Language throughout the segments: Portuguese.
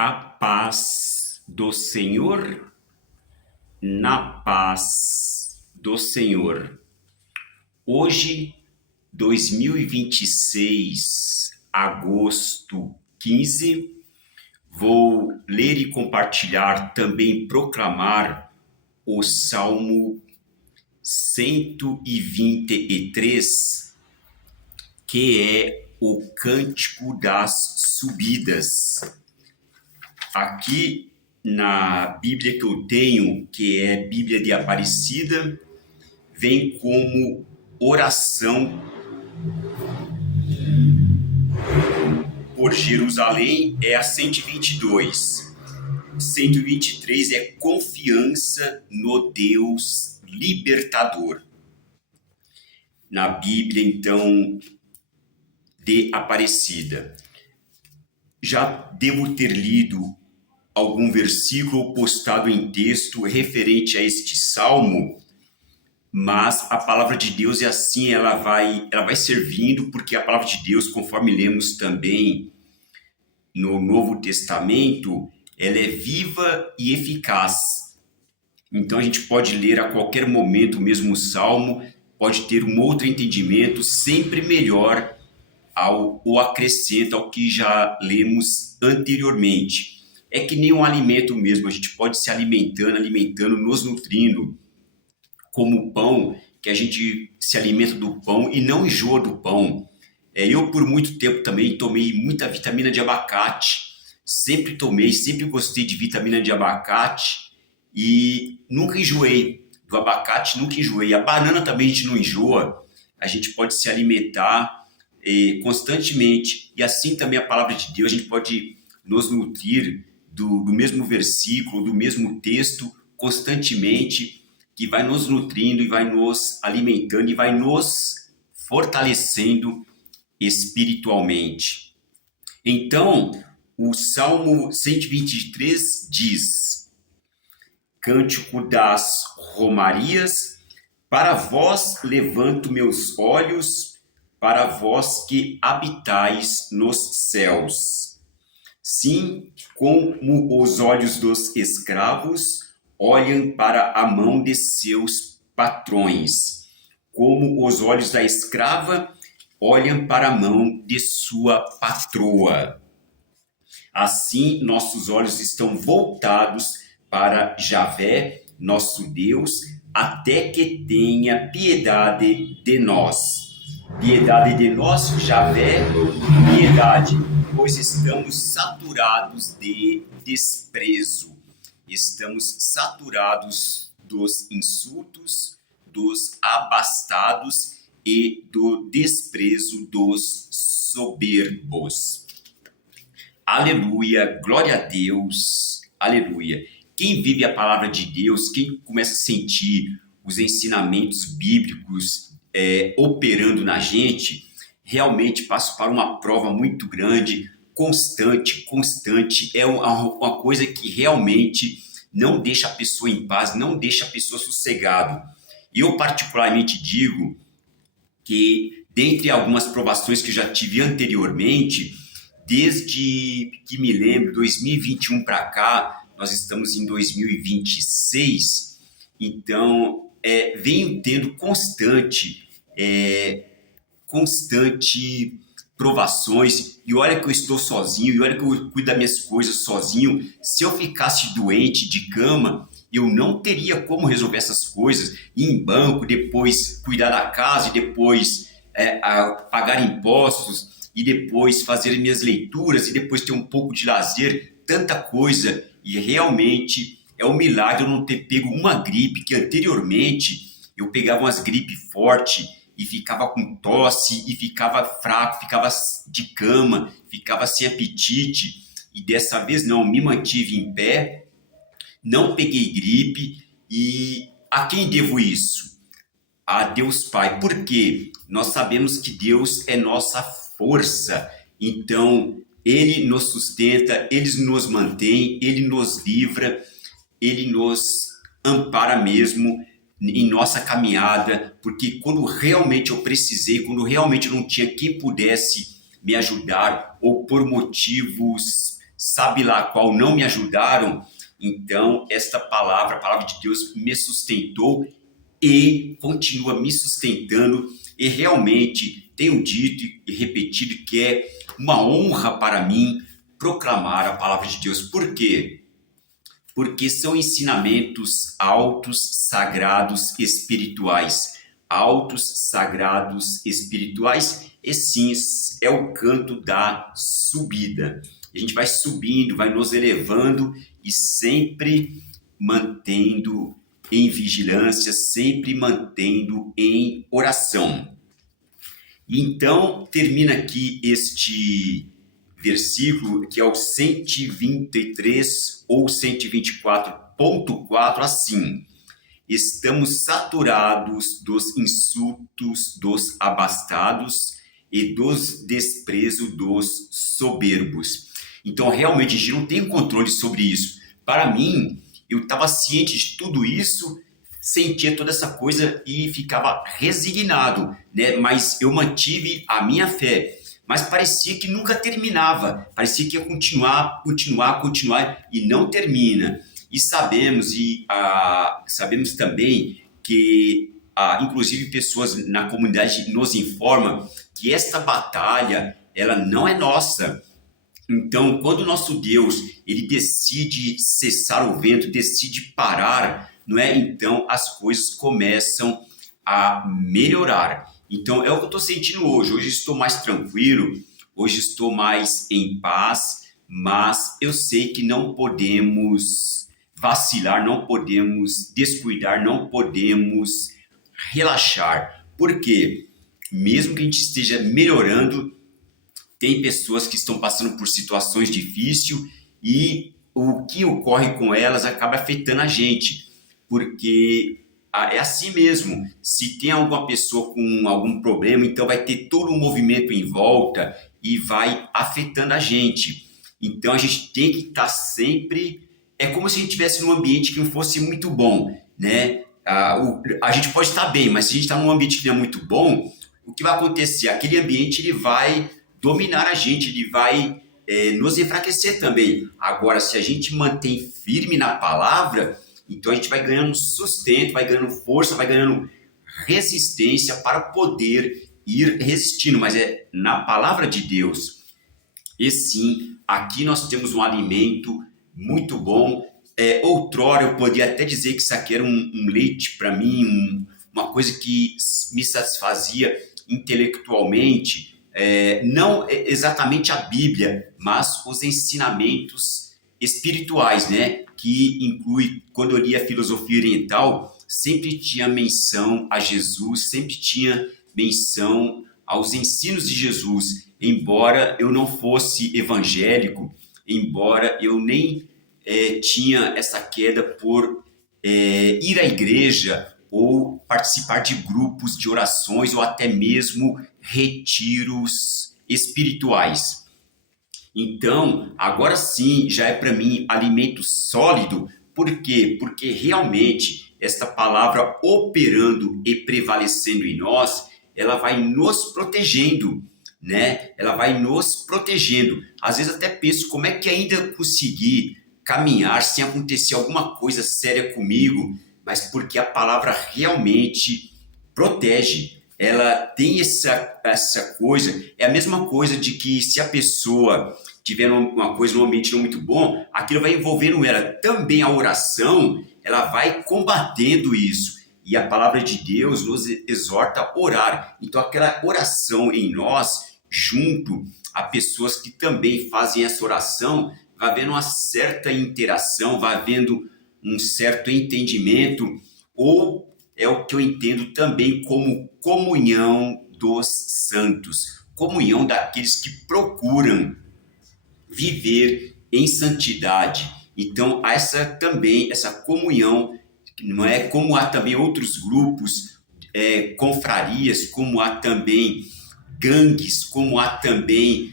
A paz do Senhor, na paz do Senhor. Hoje, 2026, agosto 15, vou ler e compartilhar, também proclamar o Salmo 123, que é o Cântico das Subidas. Aqui na Bíblia que eu tenho, que é Bíblia de Aparecida, vem como oração por Jerusalém, é a 122. 123 é confiança no Deus libertador. Na Bíblia, então, de Aparecida. Já devo ter lido algum versículo postado em texto referente a este salmo, mas a palavra de Deus é assim, ela vai servindo, porque a palavra de Deus, conforme lemos também no Novo Testamento, ela é viva e eficaz. Então a gente pode ler a qualquer momento o mesmo salmo, pode ter um outro entendimento, sempre melhor ou acrescenta ao que já lemos anteriormente. É que nem um alimento mesmo, a gente pode se alimentando, nos nutrindo, como o pão, que a gente se alimenta do pão e não enjoa do pão. Eu, por muito tempo, também tomei muita vitamina de abacate, sempre tomei, sempre gostei de vitamina de abacate e nunca enjoei do abacate, nunca enjoei. A banana também a gente não enjoa, a gente pode se alimentar constantemente, e assim também a palavra de Deus, a gente pode nos nutrir do mesmo versículo, do mesmo texto, constantemente, que vai nos nutrindo e vai nos alimentando e vai nos fortalecendo espiritualmente. Então, o Salmo 123 diz: Cântico das Romarias, para vós levanto meus olhos, para vós que habitais nos céus. Sim, como os olhos dos escravos olham para a mão de seus patrões, como os olhos da escrava olham para a mão de sua patroa. Assim, nossos olhos estão voltados para Javé, nosso Deus, até que tenha piedade de nós. Piedade de nós, Javé, piedade, pois estamos saturados de desprezo. Estamos saturados dos insultos, dos abastados e do desprezo dos soberbos. Aleluia, glória a Deus, aleluia. Quem vive a palavra de Deus, quem começa a sentir os ensinamentos bíblicos operando na gente, realmente passa para uma prova muito grande, constante, é uma coisa que realmente não deixa a pessoa em paz, não deixa a pessoa sossegado. Eu particularmente digo que, dentre algumas provações que eu já tive anteriormente, desde que me lembro, 2021 para cá, nós estamos em 2026, então venho tendo constante provações, e olha que eu estou sozinho, e olha que eu cuido das minhas coisas sozinho. Se eu ficasse doente de cama, eu não teria como resolver essas coisas, ir em banco, depois cuidar da casa, e depois pagar impostos, e depois fazer minhas leituras, e depois ter um pouco de lazer, tanta coisa, e realmente é um milagre eu não ter pego uma gripe, que anteriormente eu pegava umas gripes fortes, e ficava com tosse, e ficava fraco, ficava de cama, ficava sem apetite, e dessa vez não, me mantive em pé, não peguei gripe, e a quem devo isso? A Deus Pai. Por quê? Nós sabemos que Deus é nossa força, então Ele nos sustenta, Ele nos mantém, Ele nos livra, Ele nos ampara mesmo em nossa caminhada, porque quando realmente eu precisei, quando realmente eu não tinha quem pudesse me ajudar, ou por motivos sabe lá qual não me ajudaram, então esta palavra, a palavra de Deus me sustentou e continua me sustentando, e realmente tenho dito e repetido que é uma honra para mim proclamar a palavra de Deus. Por quê? Porque são ensinamentos altos, sagrados, espirituais. Altos, sagrados, espirituais, e sim, é o canto da subida. A gente vai subindo, vai nos elevando e sempre mantendo em vigilância, sempre mantendo em oração. Então, termina aqui este versículo, que é o 123 ou 124.4, assim: estamos saturados dos insultos dos abastados e dos desprezos dos soberbos. Então, realmente, a gente não tem controle sobre isso. Para mim, eu estava ciente de tudo isso, sentia toda essa coisa e ficava resignado, né? Mas eu mantive a minha fé. Mas parecia que nunca terminava, parecia que ia continuar e não termina. E sabemos também que, inclusive, pessoas na comunidade nos informam que esta batalha, ela não é nossa. Então, quando o nosso Deus, ele decide cessar o vento, decide parar, não é? Então, as coisas começam a melhorar. Então, é o que eu estou sentindo hoje. Hoje estou mais tranquilo, hoje estou mais em paz, mas eu sei que não podemos vacilar, não podemos descuidar, não podemos relaxar. Por quê? Mesmo que a gente esteja melhorando, tem pessoas que estão passando por situações difíceis e o que ocorre com elas acaba afetando a gente, porque é assim mesmo. Se tem alguma pessoa com algum problema, então vai ter todo um movimento em volta e vai afetando a gente. Então a gente tem que estar sempre... É como se a gente estivesse num ambiente que não fosse muito bom, né? A gente pode estar bem, mas se a gente está num ambiente que não é muito bom, o que vai acontecer? Aquele ambiente ele vai dominar a gente, ele vai nos enfraquecer também. Agora, se a gente mantém firme na palavra, então a gente vai ganhando sustento, vai ganhando força, vai ganhando resistência para poder ir resistindo, mas é na palavra de Deus. E sim, aqui nós temos um alimento muito bom. Outrora eu podia até dizer que isso aqui era um leite para mim, uma coisa que me satisfazia intelectualmente, não exatamente a Bíblia, mas os ensinamentos espirituais, né? Que inclui, quando eu lia a filosofia oriental, sempre tinha menção a Jesus, sempre tinha menção aos ensinos de Jesus. Embora eu não fosse evangélico, embora eu nem tinha essa queda por ir à igreja ou participar de grupos de orações ou até mesmo retiros espirituais. Então, agora sim, já é para mim alimento sólido. Por quê? Porque realmente esta palavra operando e prevalecendo em nós, ela vai nos protegendo, né? Ela vai nos protegendo. Às vezes até penso, como é que ainda consegui caminhar sem acontecer alguma coisa séria comigo? Mas porque a palavra realmente protege. Ela tem essa coisa, é a mesma coisa de que se a pessoa tiver uma coisa num ambiente não muito bom, aquilo vai envolvendo ela. Também a oração, ela vai combatendo isso. E a palavra de Deus nos exorta a orar. Então aquela oração em nós, junto a pessoas que também fazem essa oração, vai havendo uma certa interação, vai havendo um certo entendimento, ou é o que eu entendo também como comunhão dos santos, comunhão daqueles que procuram viver em santidade. Então, há essa comunhão, não é? Como há também outros grupos, confrarias, como há também gangues, como há também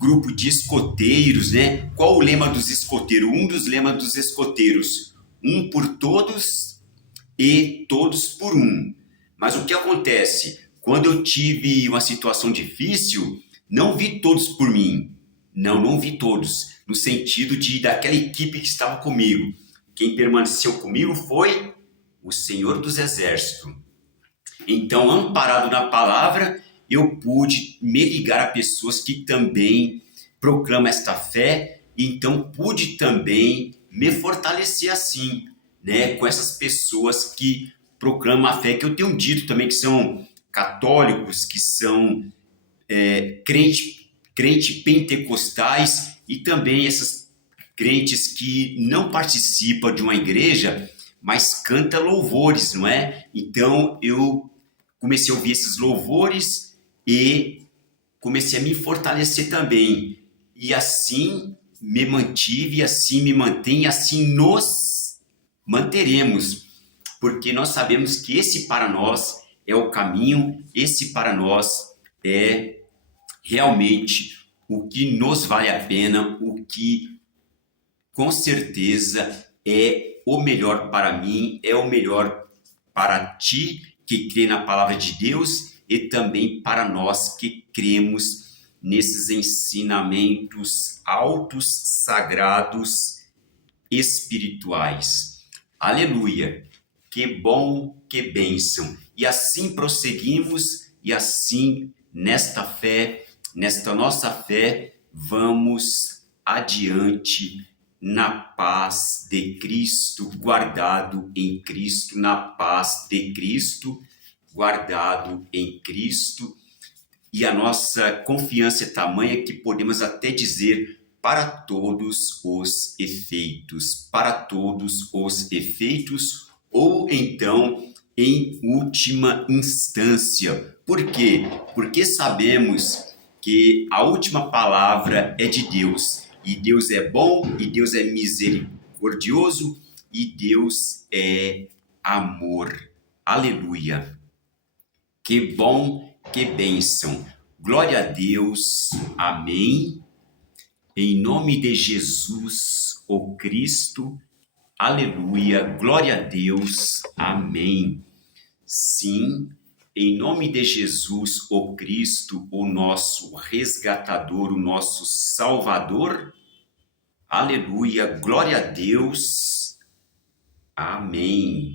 grupo de escoteiros, né? Qual o lema dos escoteiros? Um dos lemas dos escoteiros: um por todos e todos por um. Mas o que acontece? Quando eu tive uma situação difícil, não vi todos por mim. Não vi todos. no sentido de daquela equipe que estava comigo. Quem permaneceu comigo foi o Senhor dos Exércitos. Então, amparado na palavra, eu pude me ligar a pessoas que também proclamam esta fé, e então pude também me fortalecer assim, né, com essas pessoas que proclamam a fé, que eu tenho dito também que são católicos, que são crente pentecostais, e também essas crentes que não participam de uma igreja, mas canta louvores, não é? Então eu comecei a ouvir esses louvores e comecei a me fortalecer também. E assim me mantive, assim me mantém, assim nos manteremos, porque nós sabemos que esse para nós é o caminho, esse para nós é realmente o que nos vale a pena, o que com certeza é o melhor para mim, é o melhor para ti que crê na palavra de Deus e também para nós que cremos nesses ensinamentos altos, sagrados, espirituais. Aleluia! Que bom, que bênção! E assim prosseguimos, e assim nesta fé, nesta nossa fé, vamos adiante na paz de Cristo, guardado em Cristo, na paz de Cristo, guardado em Cristo. E a nossa confiança é tamanha que podemos até dizer para todos os efeitos, para todos os efeitos, ou então em última instância. Por quê? Porque sabemos que a última palavra é de Deus, e Deus é bom, e Deus é misericordioso, e Deus é amor. Aleluia! Que bom, que bênção. Glória a Deus. Amém. Em nome de Jesus, o Cristo. Aleluia. Glória a Deus. Amém. Sim, em nome de Jesus, o Cristo, o nosso resgatador, o nosso Salvador. Aleluia. Glória a Deus. Amém.